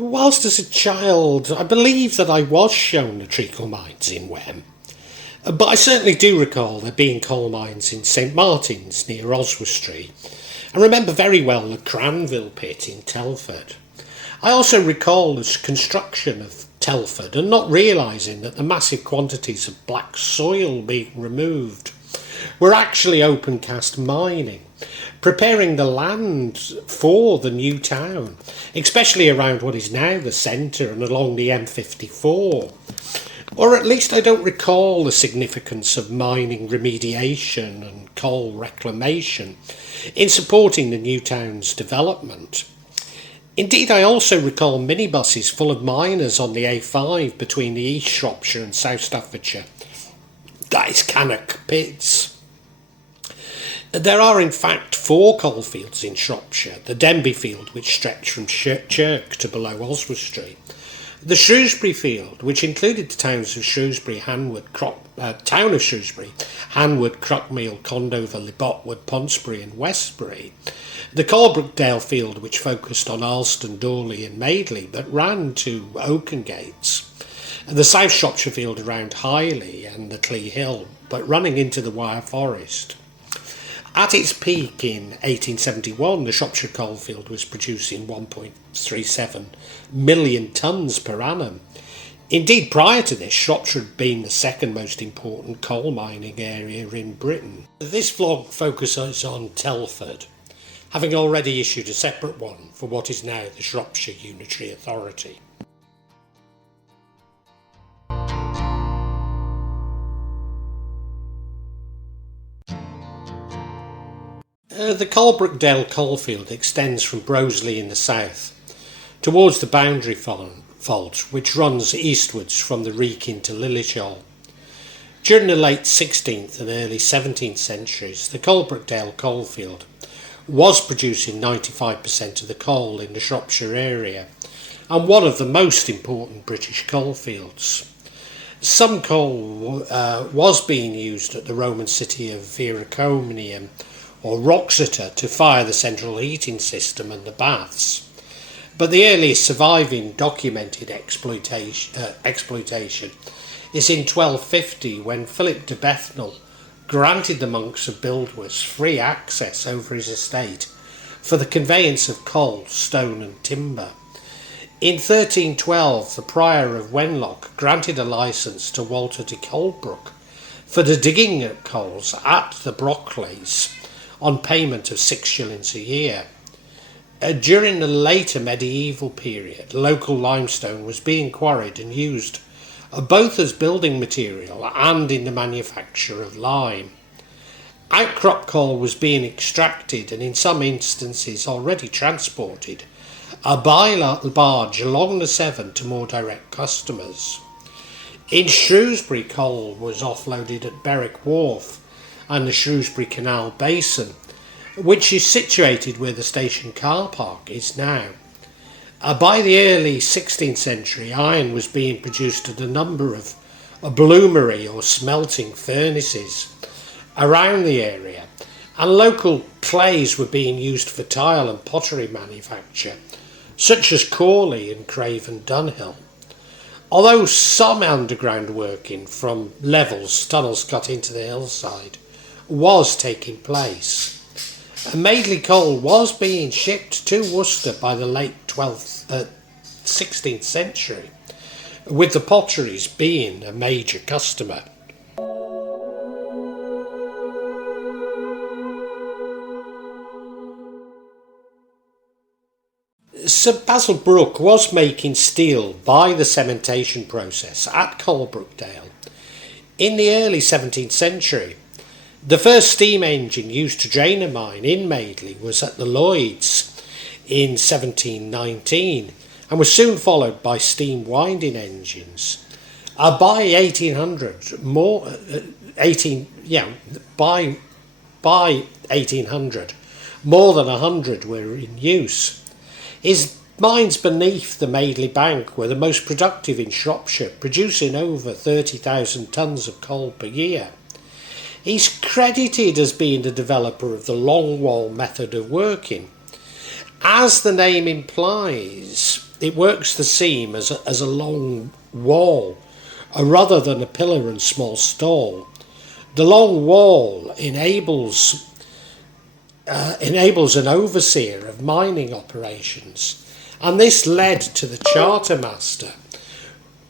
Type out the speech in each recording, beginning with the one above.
Whilst as a child, I believe that I was shown the treacle mines in Wem, but I certainly do recall there being coal mines in St Martin's near Oswestry, and remember very well the Cranville pit in Telford. I also recall the construction of Telford and not realising that the massive quantities of black soil being removed were actually open cast mining, preparing the land for the new town, especially around what is now the centre and along the M54. Or at least I don't recall the significance of mining remediation and coal reclamation in supporting the new town's development. Indeed, I also recall minibuses full of miners on the A5 between the East Shropshire and South Staffordshire. That is Cannock pits. There are in fact 4 coalfields in Shropshire: the Denby field, which stretched from Chirk to below Oswestry; the Shrewsbury field, which included the towns of Shrewsbury, Hanwood, Cruckmeal, Condover, Leebotwood, Pontesbury and Westbury; the Coalbrookdale field, which focused on Arleston, Dawley and Madeley but ran to Oakengates; the South Shropshire field around Highley and the Clee Hill, but running into the Wyre Forest. At its peak in 1871, the Shropshire coalfield was producing 1.37 million tonnes per annum. Indeed, prior to this, Shropshire had been the second most important coal mining area in Britain. This vlog focuses on Telford, having already issued a separate one for what is now the Shropshire Unitary Authority. The Coalbrookdale coalfield extends from Broseley in the south towards the boundary fault, which runs eastwards from the Reek into Lillishall. During the late 16th and early 17th centuries, the Coalbrookdale coalfield was producing 95% of the coal in the Shropshire area and one of the most important British coalfields. Some coal was being used at the Roman city of Veracomnium or Wroxeter to fire the central heating system and the baths. But the earliest surviving documented exploitation is in 1250, when Philip de Bethnal granted the monks of Buildwas free access over his estate for the conveyance of coal, stone and timber. In 1312, the Prior of Wenlock granted a licence to Walter de Coalbrook for the digging of coals at the Brockleys on payment of 6 shillings a year. During the later medieval period, local limestone was being quarried and used both as building material and in the manufacture of lime. Outcrop coal was being extracted and in some instances already transported by barge along the Severn to more direct customers. In Shrewsbury, coal was offloaded at Berwick Wharf and the Shrewsbury Canal Basin, which is situated where the station car park is now. By the early 16th century, iron was being produced at a number of bloomery or smelting furnaces around the area, and local clays were being used for tile and pottery manufacture, such as Cawley and Craven Dunhill. Although some underground working from tunnels cut into the hillside, was taking place. Madeley coal was being shipped to Worcester by the late 16th century, with the potteries being a major customer. Sir Basil Brooke was making steel by the cementation process at Coalbrookdale in the early 17th century. The first steam engine used to drain a mine in Madeley was at the Lloyds in 1719 and was soon followed by steam winding engines. By 1800, more than 100 were in use. His mines beneath the Madeley Bank were the most productive in Shropshire, producing over 30,000 tonnes of coal per year. He's credited as being the developer of the long wall method of working. As the name implies, it works the seam as a long wall, rather than a pillar and small stall. The long wall enables an overseer of mining operations, and this led to the chartermaster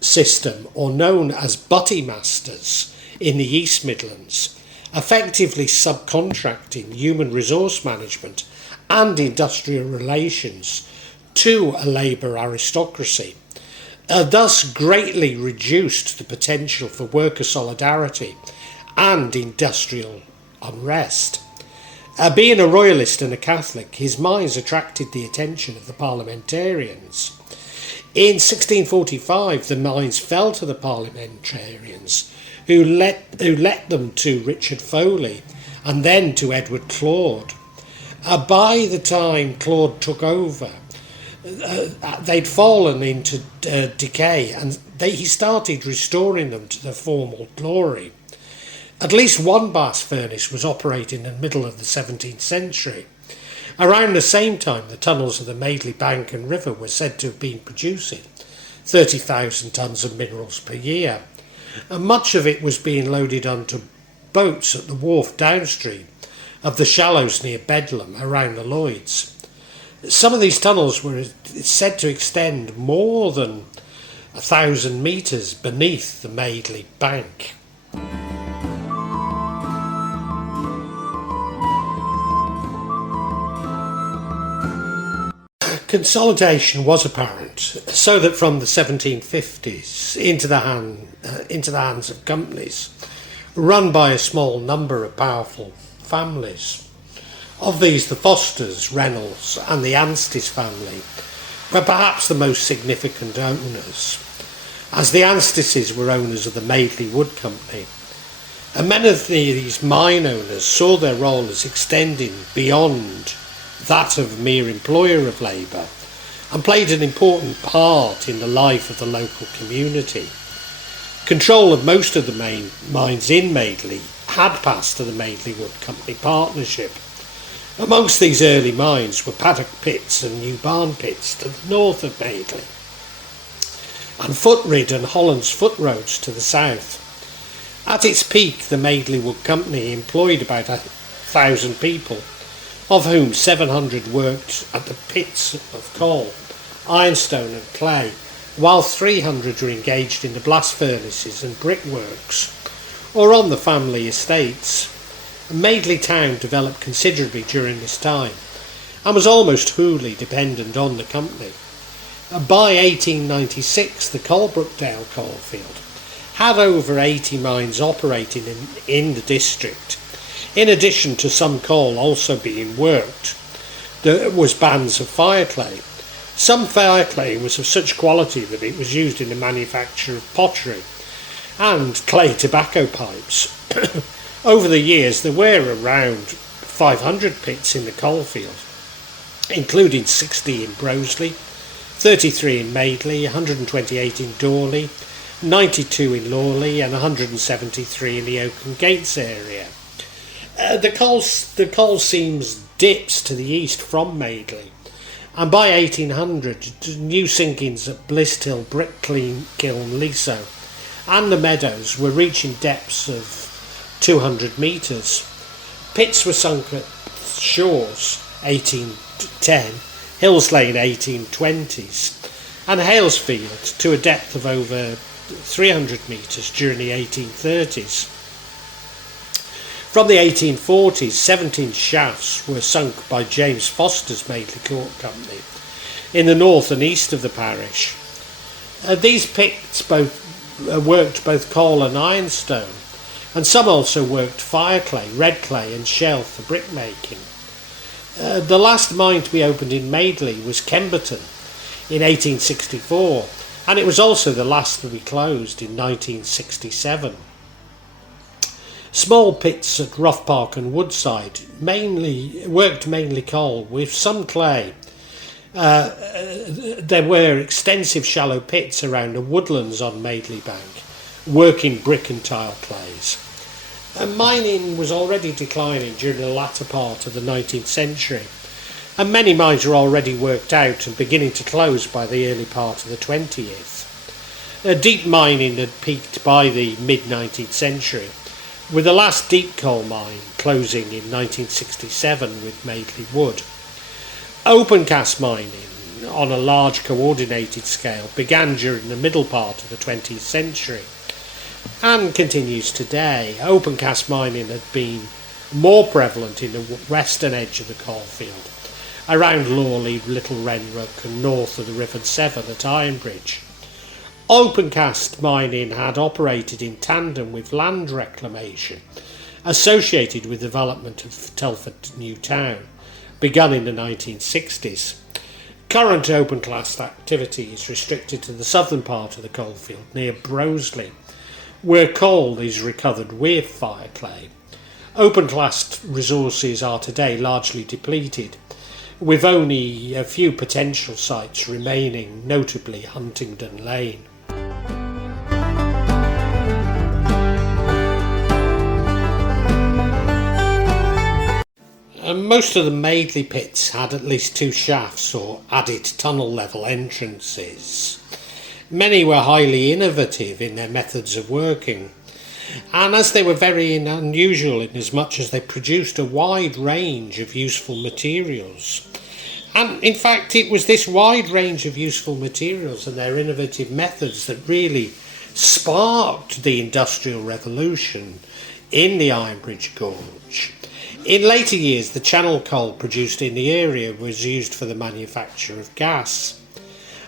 system, or known as butty masters in the East Midlands, effectively subcontracting human resource management and industrial relations to a labour aristocracy, thus greatly reduced the potential for worker solidarity and industrial unrest. Being a royalist and a Catholic, his mines attracted the attention of the parliamentarians. In 1645, the mines fell to the parliamentarians, who let them to Richard Foley and then to Edward Claude. By the time Claude took over, they'd fallen into decay, and he started restoring them to their former glory. At least one blast furnace was operating in the middle of the 17th century. Around the same time, the tunnels of the Madeley Bank and River were said to have been producing 30,000 tonnes of minerals per year, and much of it was being loaded onto boats at the wharf downstream of the shallows near Bedlam around the Lloyds. Some of these tunnels were said to extend more than 1,000 metres beneath the Madeley Bank. Consolidation was apparent, so that from the 1750s into the hands of companies run by a small number of powerful families. Of these, the Fosters, Reynolds and the Anstis family were perhaps the most significant owners, as the Anstises were owners of the Madeley Wood Company, and many of these mine owners saw their role as extending beyond that of mere employer of labour, and played an important part in the life of the local community. Control of most of the main mines in Madeley had passed to the Madeley Wood Company Partnership. Amongst these early mines were Paddock Pits and New Barn Pits to the north of Madeley, and Footrid and Holland's Foot Roads to the south. At its peak, the Madeley Wood Company employed about 1,000 people, of whom 700 worked at the pits of coal, ironstone and clay, while 300 were engaged in the blast furnaces and brickworks, or on the family estates. Madeley town developed considerably during this time, and was almost wholly dependent on the company. By 1896, the Coalbrookdale coalfield had over 80 mines operating in the district. In addition to some coal also being worked, there was bands of fireclay. Some fireclay was of such quality that it was used in the manufacture of pottery and clay tobacco pipes. Over the years, there were around 500 pits in the coalfield, including 60 in Broseley, 33 in Madeley, 128 in Dawley, 92 in Lawley, and 173 in the Oakengates area. The coal seams dips to the east from Madeley, and by 1800 new sinkings at Blisthill, Brickley, Kiln, Leeso and the Meadows were reaching depths of 200 metres. Pits were sunk at Shaw's 1810, Hills Lane 1820s and Halesfield to a depth of over 300 metres during the 1830s. From the 1840s, 17 shafts were sunk by James Foster's Madeley Court Company in the north and east of the parish. These pits worked both coal and ironstone, and some also worked fireclay, red clay and shell for brickmaking. The last mine to be opened in Madeley was Kemberton in 1864, and it was also the last to be closed in 1967. Small pits at Rough Park and Woodside worked mainly coal with some clay. There were extensive shallow pits around the woodlands on Madeley Bank, working brick and tile clays. Mining was already declining during the latter part of the 19th century, and many mines were already worked out and beginning to close by the early part of the 20th. Deep mining had peaked by the mid-19th century, with the last deep coal mine closing in 1967 with Madeley Wood. Open cast mining on a large coordinated scale began during the middle part of the 20th century and continues today. Open cast mining had been more prevalent in the western edge of the coalfield, around Lawley, Little Renrook and north of the River Severn at Ironbridge. Open cast mining had operated in tandem with land reclamation associated with the development of Telford New Town, begun in the 1960s. Current open cast activity is restricted to the southern part of the coalfield near Broseley, where coal is recovered with fire clay. Open cast resources are today largely depleted, with only a few potential sites remaining, notably Huntingdon Lane. Most of the Madeley pits had at least two shafts or added tunnel level entrances. Many were highly innovative in their methods of working, and as they were very unusual in as much as they produced a wide range of useful materials. And in fact it was this wide range of useful materials and their innovative methods that really sparked the Industrial Revolution in the Ironbridge Gorge. In later years, the channel coal produced in the area was used for the manufacture of gas.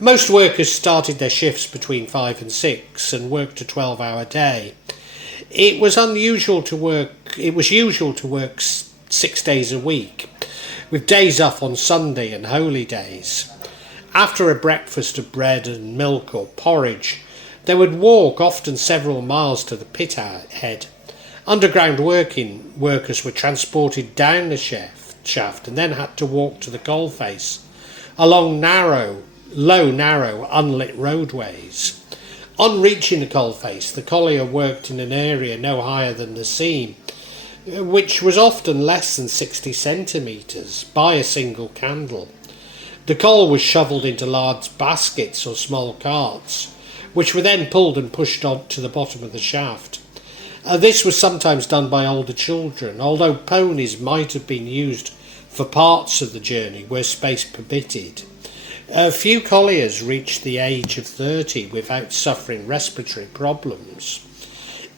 Most workers started their shifts between 5 and 6 and worked a 12-hour day. It was usual to work 6 days a week, with days off on Sunday and holy days. After a breakfast of bread and milk or porridge, they would walk often several miles to the pit head. Underground workers were transported down the shaft and then had to walk to the coalface along narrow, unlit roadways. On reaching the coalface, the collier worked in an area no higher than the seam, which was often less than 60 centimetres, by a single candle. The coal was shovelled into large baskets or small carts, which were then pulled and pushed on to the bottom of the shaft. This was sometimes done by older children, although ponies might have been used for parts of the journey where space permitted. Few colliers reached the age of 30 without suffering respiratory problems.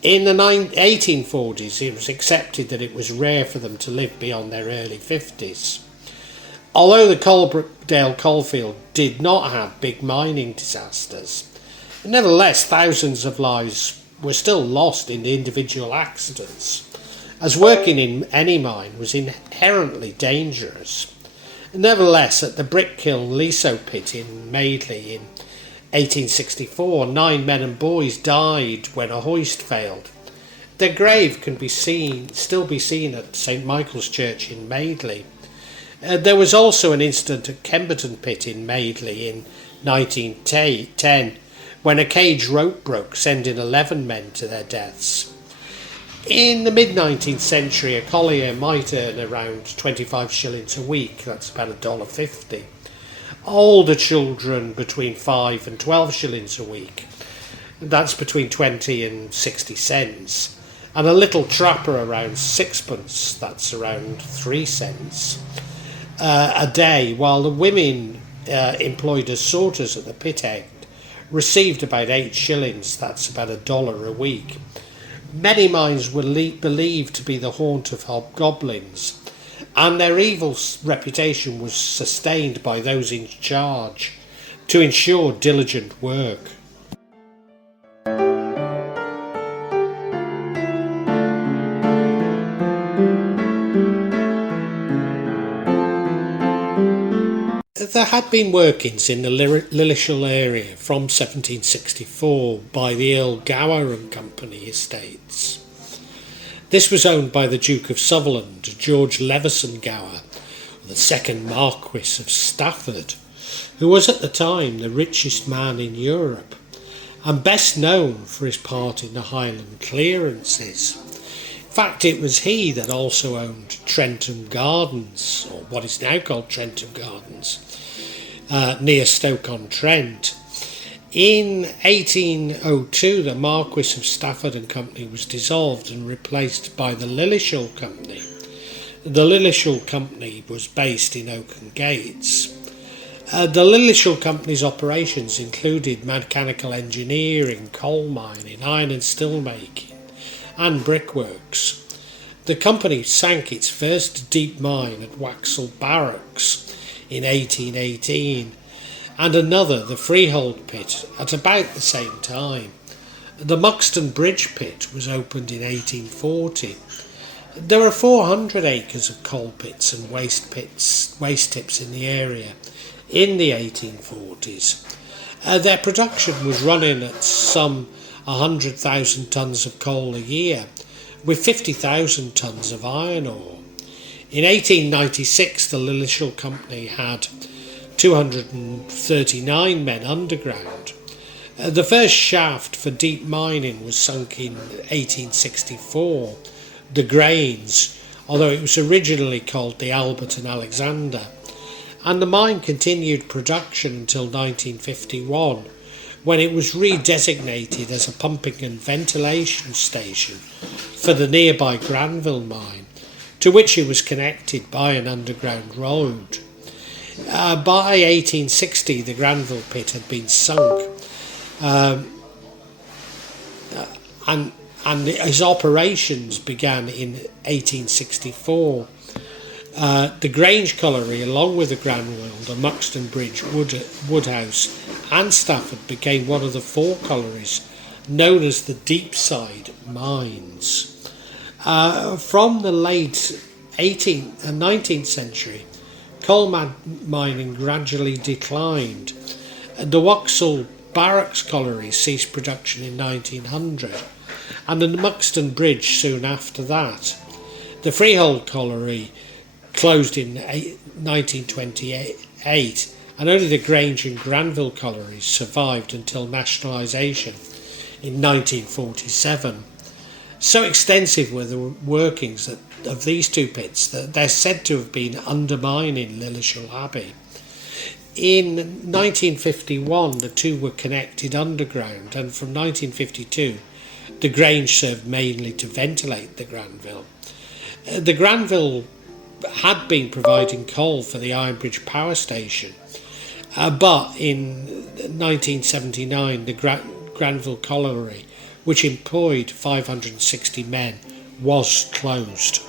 In the 1840s, it was accepted that it was rare for them to live beyond their early 50s. Although the Coalbrookdale coalfield did not have big mining disasters, nevertheless thousands of lives were still lost in individual accidents, as working in any mine was inherently dangerous. Nevertheless, at the Brickkiln Leso pit in Madeley in 1864, 9 men and boys died when a hoist failed. Their grave can still be seen at St Michael's Church in Madeley. There was also an incident at Kemberton pit in Madeley in 1910, when a cage rope broke, sending 11 men to their deaths. In the mid-19th century, a collier might earn around 25 shillings a week, that's about $1.50. Older children between 5 and 12 shillings a week, that's between 20 and 60 cents. And a little trapper around 6pence, that's around 3 cents a day, while the women employed as sorters at the pit head received about 8 shillings, that's about $1 a week. Many mines were believed to be the haunt of hobgoblins, and their evil reputation was sustained by those in charge to ensure diligent work. There had been workings in the Lillishall area from 1764 by the Earl Gower and Company estates. This was owned by the Duke of Sutherland, George Leveson Gower, the second Marquis of Stafford, who was at the time the richest man in Europe and best known for his part in the Highland clearances. In fact, it was he that also owned Trentham Gardens, or what is now called Trentham Gardens, near Stoke-on-Trent. In 1802, the Marquis of Stafford and Company was dissolved and replaced by the Lillishall Company. The Lillishall Company was based in Oakengates. The Lillishall Company's operations included mechanical engineering, coal mining, iron and steel making, and brickworks. The company sank its first deep mine at Waxhall Barracks in 1818, and another, the Freehold Pit, at about the same time. The Muxton Bridge Pit was opened in 1840. There were 400 acres of coal pits and waste tips in the area in the 1840s. Their production was running at some 100,000 tonnes of coal a year, with 50,000 tonnes of iron ore. In 1896, the Lillishall Company had 239 men underground. The first shaft for deep mining was sunk in 1864, the Grains, although it was originally called the Albert and Alexander, and the mine continued production until 1951, when it was redesignated as a pumping and ventilation station for the nearby Granville mine, to which it was connected by an underground road. By 1860, the Granville pit had been sunk, and his operations began in 1864. The Grange Colliery, along with the Granville, the Muxton Bridge, Woodhouse and Stafford, became one of the four collieries known as the Deepside Mines. From the late 18th and 19th century, coal mining gradually declined. The Waxhall Barracks Colliery ceased production in 1900, and the Muxton Bridge soon after that. The Freehold Colliery closed in 1928, and only the Grange and Granville collieries survived until nationalisation in 1947. So extensive were the workings of these two pits that they're said to have been undermining Lillishall Abbey. In 1951, the two were connected underground, and from 1952, the Grange served mainly to ventilate the Granville. The Granville had been providing coal for the Ironbridge power station, but in 1979, the Granville Colliery, which employed 560 men, was closed.